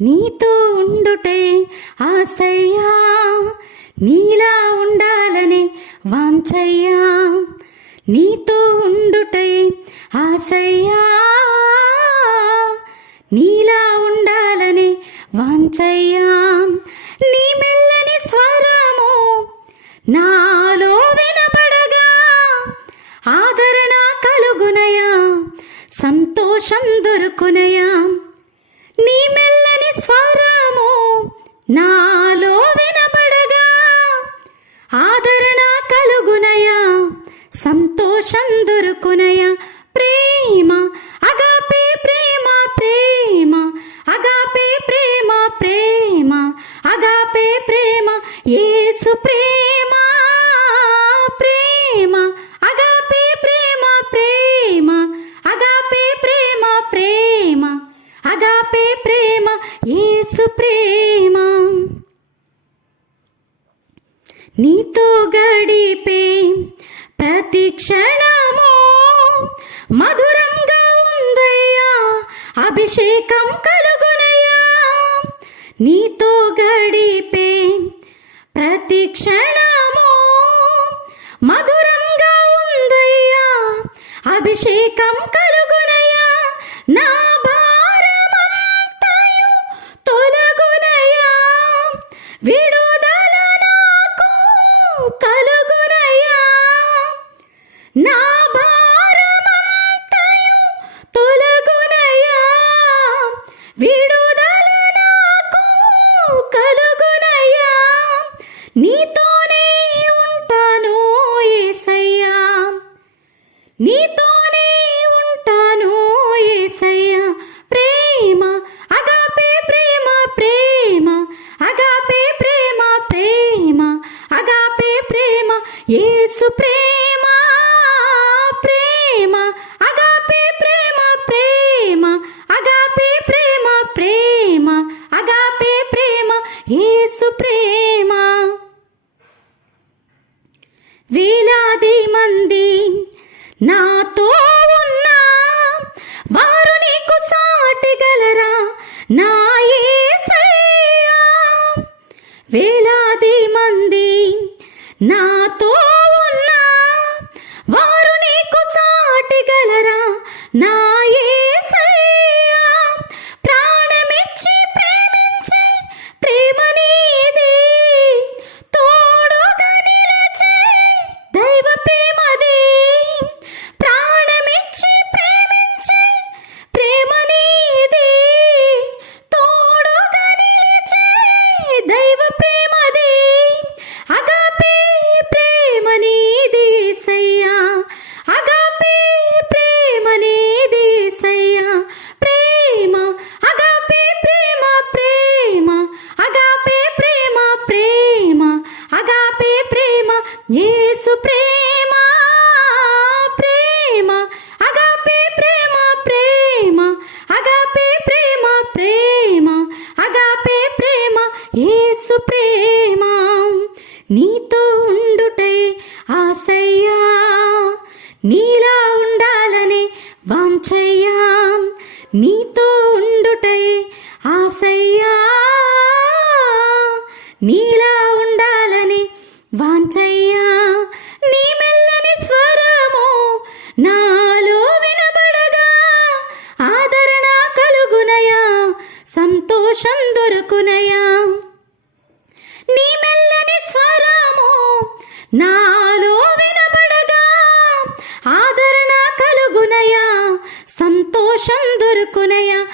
నీతో ఉండుటే ఆశయ్యా నీలా ఉండాలని వాంచయ్యా నీతో ఉండుటే ఆశయ్యా నీలా ఉండాలని వాంచయ్యా నీ మెల్లని స్వరము నాలో వినపడగా ఆదరణ కలుగునయా సంతోషం దొరుకునయా. నీ మెల్లని స్వరము నాలో వినబడగా ఆదరణ కలుగునయా సంతోషం దొరుకునయా ప్రేమ యేసు ప్రేమ. నీతో గడిపే ప్రతి క్షణము మధురంగా ఉందయ్యా అభిషేకం కలుగునయ్యా. నీతో గడిపే ప్రతి క్షణము మధురంగా ఉందయ్యా అభిషేకం വീട് నాతో ఉన్నా వారు నీకు సాటిగలరా నా వేలాది మంది నాతో నీతో ఉండుటై ఆశయ్యా. నీలా ఉండాలని వాంచయ్యా నీతో ఉండుటై ఆశయ్యా. నీ నాలో వినబడగా ఆదరణ కలుగునయా? సంతోషం దొరుకునయా?